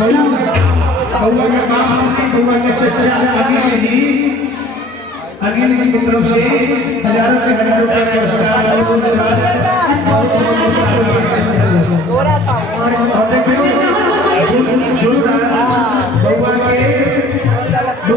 बउआ का काम बउआ के चचा अगिल जी की तरफ से हजारों के रुपए पुरस्कार और देखिए बउआ के दो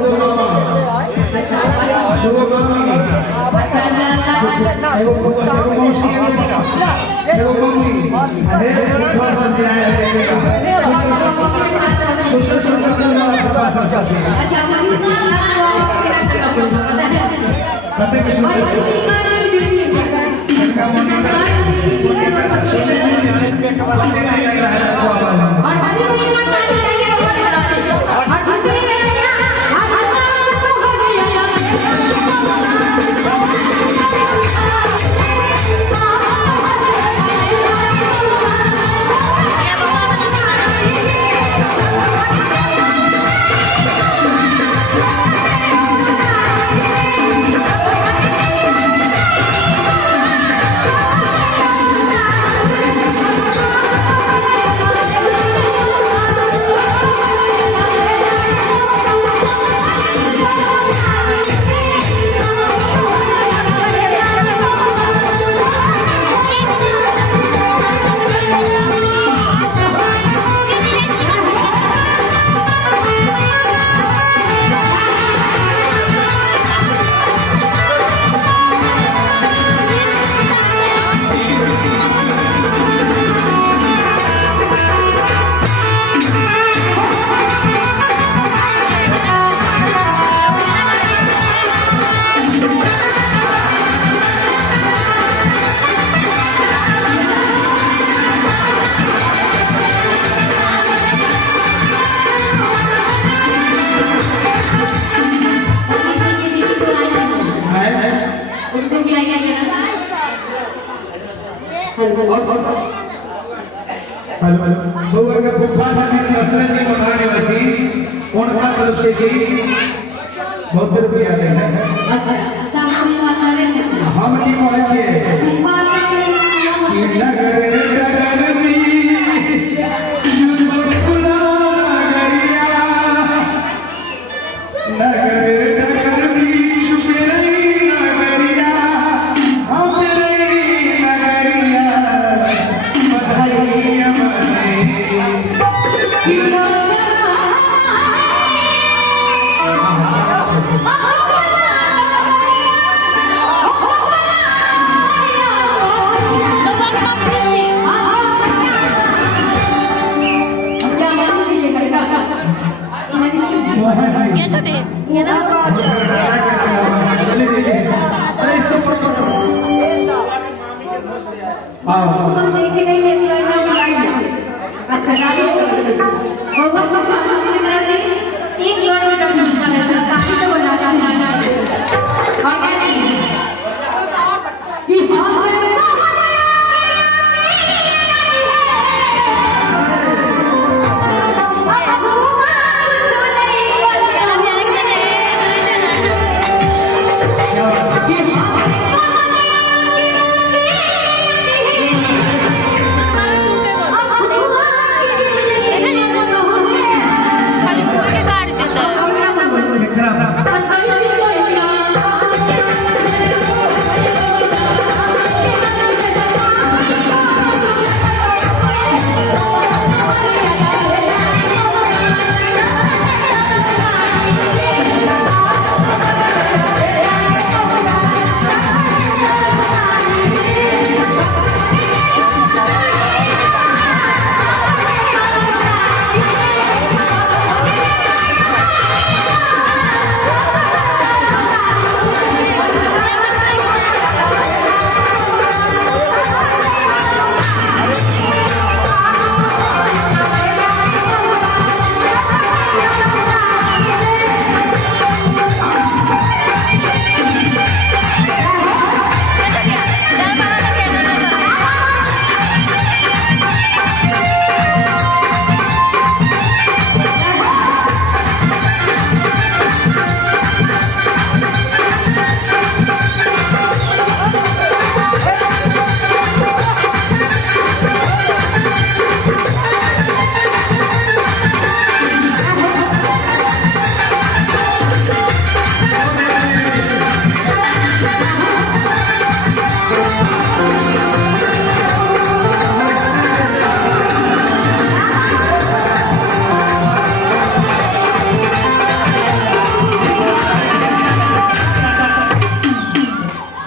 बउआ के फुफा साथी दशरथ जी मकाने वाली उनका तरफ से जी बहुत रुपया दे हैं। हम नहीं पहुंचे क्या छोटे ये ना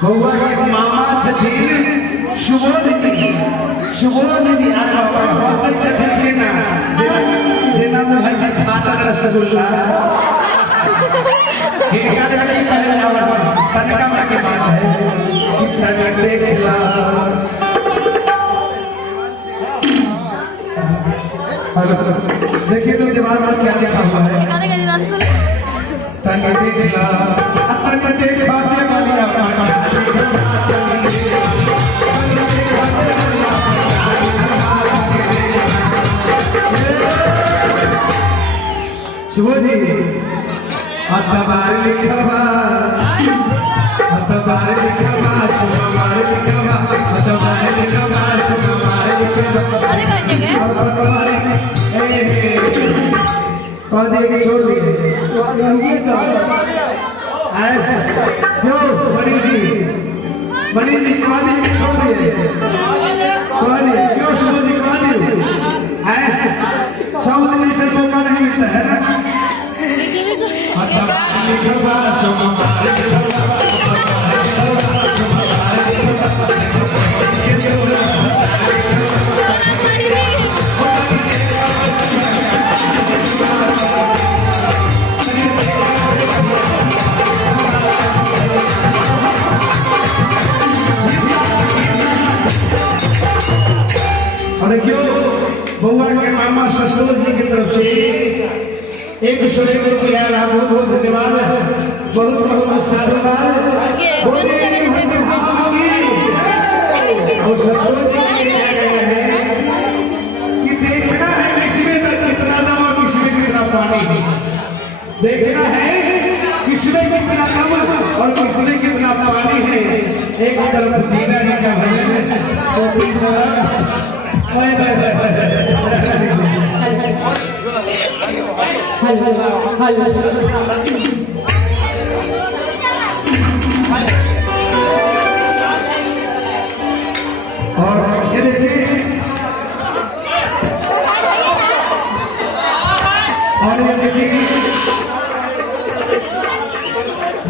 बउआ के मामा छथिन सुबोधजी आका बहुत छथिन के ना जेना में है खाता रसगुल्ला ये क्या करने पहले तनिका में के बात है कितना देखला देखिए तो दीवार पर क्या लिखा हुआ है तनिका देखला तनिका देखा के वाली सुबोधी अतबार लिखवा अतबार लिखवा अतबार लिखवा अतबार लिखवा अतबार लिखवा अरे बच्चे के कौन एक छोड़ दिए जो मणि जी कौन एक छोड़ दिए कौन क्यों सुबोधी कौन है सब दिन से मौका नहीं मिलता है ना और क्यों बउआ के मामा ससुर जी की तरफ से 100 रुपया बहुत बहुत धन्यवाद बहुत बहुत साधुवाद और ससुर जी क्या कह रहे हैं कि देखना है किसमें कितना दम और किसमें कितना पानी देखना है किसमें कितना दम और किसमें कितना पानी है एक तरफ दीना जी का भजन है तो दूसरा और ये देखिए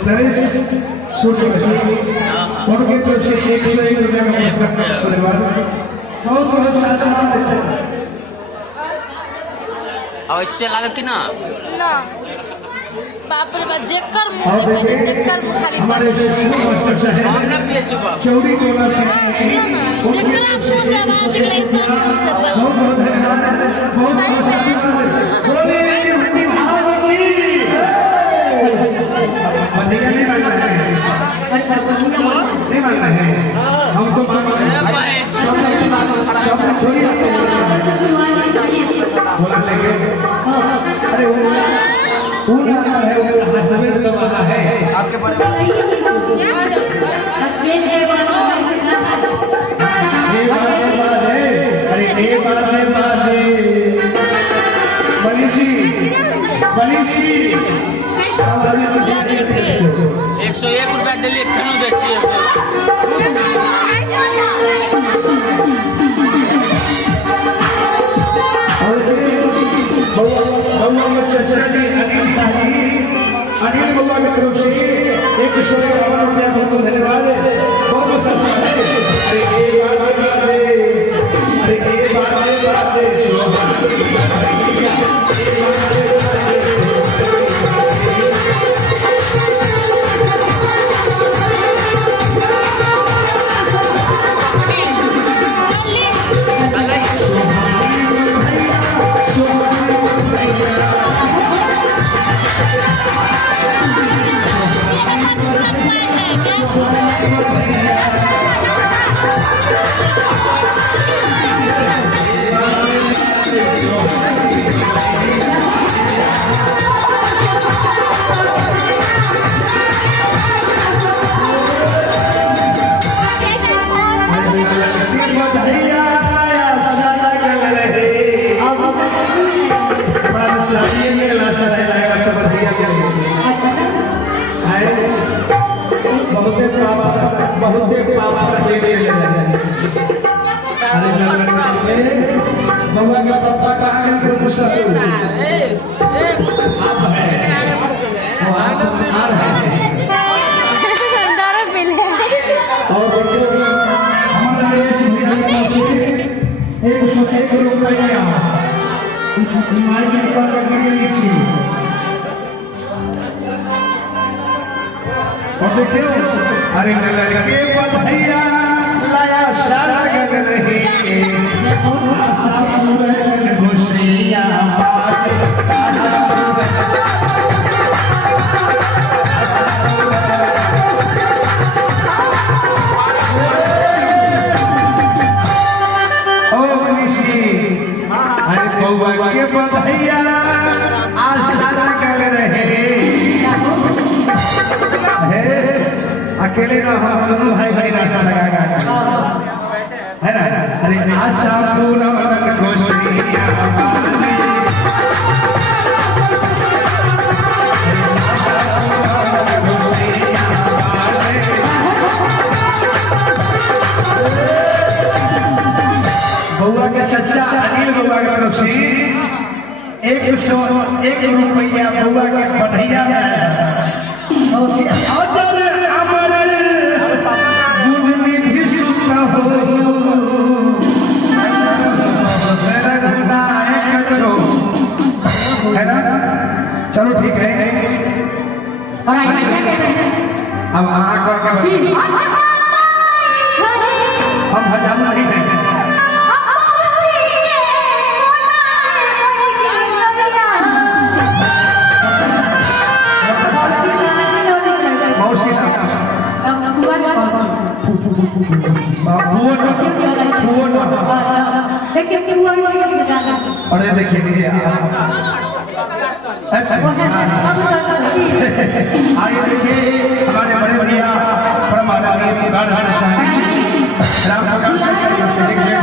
नरेश सूर्य उनकी तरफ से 101 रुपया का पुरस्कार परिवार बहुत बहुत साधुवाद अब इससे लागे कि ना ना बाप रे बाप जेकर मुंह पे जेकर मुंह खाली हमारे मास्टर साहब हमने बेचो बाप चौरी टोला से जेकर मुंह से आवाज निकले सब मुंह से बहुत बहुत धन्यवाद बहुत बहुत साधुवाद बोले हिंदी भाव की बंदेगा नहीं मानना है नहीं मानना है हम तो बोला लेंगे अरे वो हसबैंड दबाना है आपके परिवार अरे ये बात है मनीषी 101 रुपया दिल्ली खनू दे छियै अनिल बउआ की तरफ से 151 रुपया बहुत धन्यवाद बहुत अरे बउआ का पापा कहाँ है दारू पी ले माई की कृपा करने के लिए छी और देखियो अरे लड़के बधैया लाया साग रहे आशा पूरन खुशियां बउआ के बधैया आशा कर रहे अकेले ना हम दोनों भाई भाई आशा लगाएगा है ना। अरे आशा पूरा खुशियां बउआ के चचा अनिल बउआ की तरफ से 101 रुपया बउआ के बधैया है ना। चलो ठीक है अब हम हजाम नहीं है अरे देखिए आइए देखिए हमारे बड़े बढ़िया परम आदरणीय राम प्रकाश